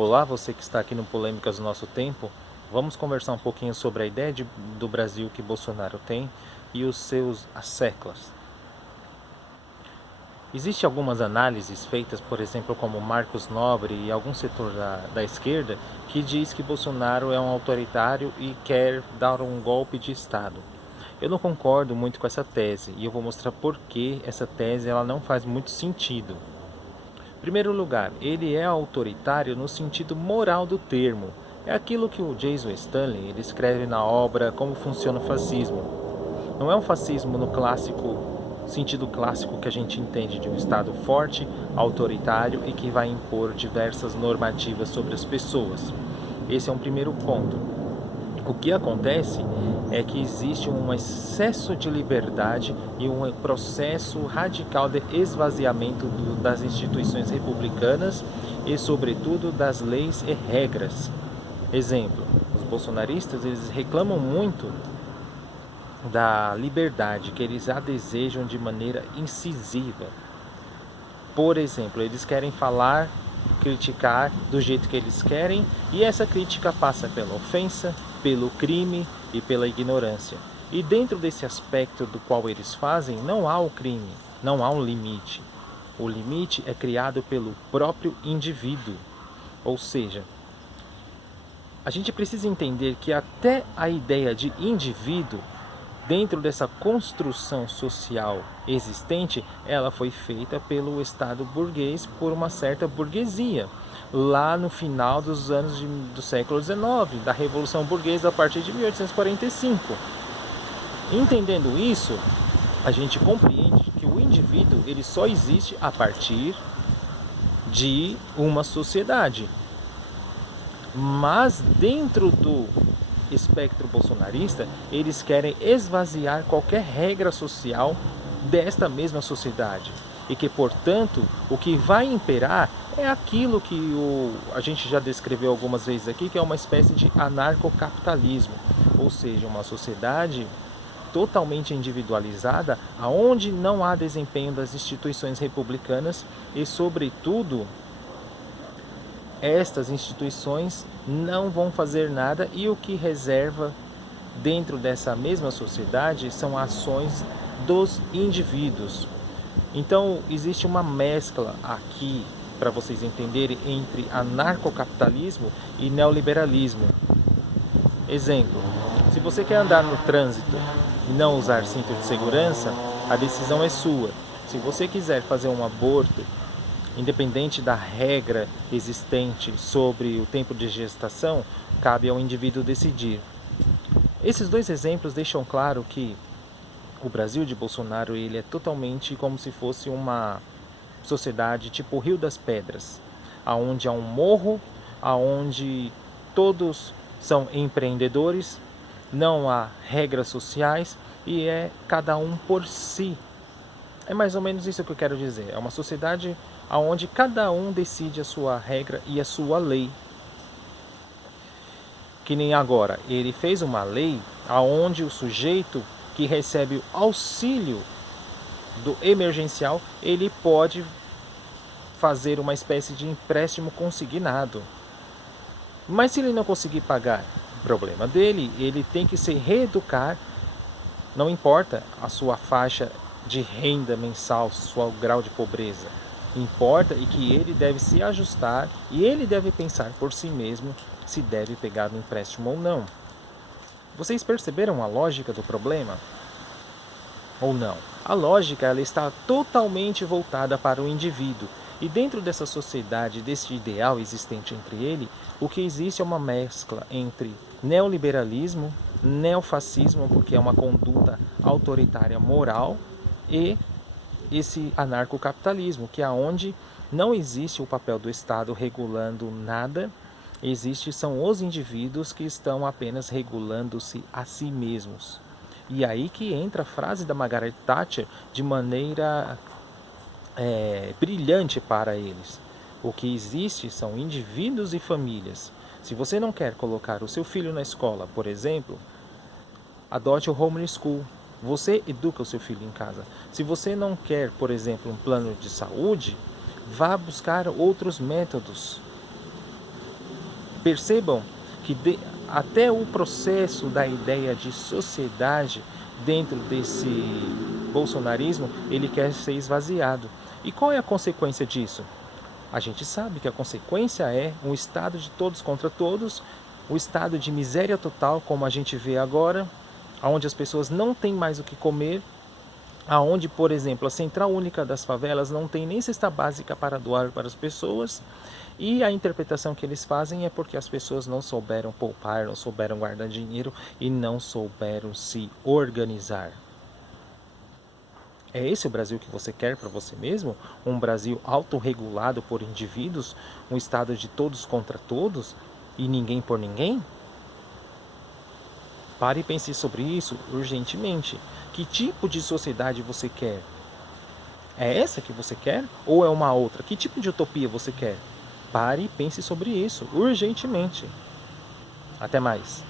Olá, você que está aqui no Polêmicas do Nosso Tempo. Vamos conversar um pouquinho sobre a ideia do Brasil que Bolsonaro tem e os seus asseclas. Existem algumas análises feitas, por exemplo, como Marcos Nobre e algum setor da esquerda, que diz que Bolsonaro é um autoritário e quer dar um golpe de Estado. Eu não concordo muito com essa tese e eu vou mostrar por que essa tese ela não faz muito sentido. Em primeiro lugar, ele é autoritário no sentido moral do termo. É aquilo que o Jason Stanley ele escreve na obra Como Funciona o Fascismo. Não é um fascismo no sentido clássico que a gente entende de um Estado forte, autoritário e que vai impor diversas normativas sobre as pessoas. Esse é um primeiro ponto. O que acontece é que existe um excesso de liberdade e um processo radical de esvaziamento das instituições republicanas e, sobretudo, das leis e regras. Exemplo, os bolsonaristas eles reclamam muito da liberdade, que eles a desejam de maneira incisiva. Por exemplo, eles querem falar, criticar do jeito que eles querem e essa crítica passa pela ofensa, pelo crime e pela ignorância. E dentro desse aspecto do qual eles fazem, não há o crime, não há um limite. O limite é criado pelo próprio indivíduo. Ou seja, a gente precisa entender que até a ideia de indivíduo, dentro dessa construção social existente, ela foi feita pelo Estado burguês por uma certa burguesia, lá no final dos anos do século XIX, da Revolução Burguesa a partir de 1845. Entendendo isso, a gente compreende que o indivíduo ele só existe a partir de uma sociedade. Mas dentro do espectro bolsonarista, eles querem esvaziar qualquer regra social desta mesma sociedade. E que, portanto, o que vai imperar é aquilo que a gente já descreveu algumas vezes aqui, que é uma espécie de anarcocapitalismo. Ou seja, uma sociedade totalmente individualizada, aonde não há desempenho das instituições republicanas e, sobretudo, estas instituições não vão fazer nada e o que reserva dentro dessa mesma sociedade são ações dos indivíduos. Então existe uma mescla aqui para vocês entenderem entre anarcocapitalismo e neoliberalismo. Exemplo, se você quer andar no trânsito e não usar cinto de segurança, a decisão é sua. Se você quiser fazer um aborto, independente da regra existente sobre o tempo de gestação, cabe ao indivíduo decidir. Esses dois exemplos deixam claro que o Brasil de Bolsonaro ele é totalmente como se fosse uma sociedade tipo Rio das Pedras, aonde há um morro, aonde todos são empreendedores, não há regras sociais e é cada um por si. É mais ou menos isso que eu quero dizer. É uma sociedade onde cada um decide a sua regra e a sua lei. Que nem agora, ele fez uma lei onde o sujeito que recebe o auxílio do emergencial, ele pode fazer uma espécie de empréstimo consignado. Mas se ele não conseguir pagar, problema dele, ele tem que se reeducar, não importa a sua faixa de renda mensal, seu grau de pobreza. Importa e que ele deve se ajustar e ele deve pensar por si mesmo se deve pegar um empréstimo ou não. Vocês perceberam a lógica do problema? Ou não? A lógica ela está totalmente voltada para o indivíduo. E dentro dessa sociedade, desse ideal existente entre ele, o que existe é uma mescla entre neoliberalismo, neofascismo, porque é uma conduta autoritária moral, e esse anarcocapitalismo, que é onde não existe o papel do Estado regulando nada, são os indivíduos que estão apenas regulando-se a si mesmos. E aí que entra a frase da Margaret Thatcher de maneira brilhante para eles. O que existe são indivíduos e famílias. Se você não quer colocar o seu filho na escola, por exemplo, adote o homeschool. Você educa o seu filho em casa. Se você não quer, por exemplo, um plano de saúde, vá buscar outros métodos. Percebam que até o processo da ideia de sociedade dentro desse bolsonarismo, ele quer ser esvaziado. E qual é a consequência disso? A gente sabe que a consequência é um estado de todos contra todos, um estado de miséria total, como a gente vê agora, onde as pessoas não têm mais o que comer, aonde, por exemplo, a Central Única das Favelas não tem nem cesta básica para doar para as pessoas, e a interpretação que eles fazem é porque as pessoas não souberam poupar, não souberam guardar dinheiro e não souberam se organizar. É esse o Brasil que você quer para você mesmo? Um Brasil autorregulado por indivíduos? Um estado de todos contra todos? E ninguém por ninguém? Pare e pense sobre isso urgentemente. Que tipo de sociedade você quer? É essa que você quer? Ou é uma outra? Que tipo de utopia você quer? Pare e pense sobre isso urgentemente. Até mais.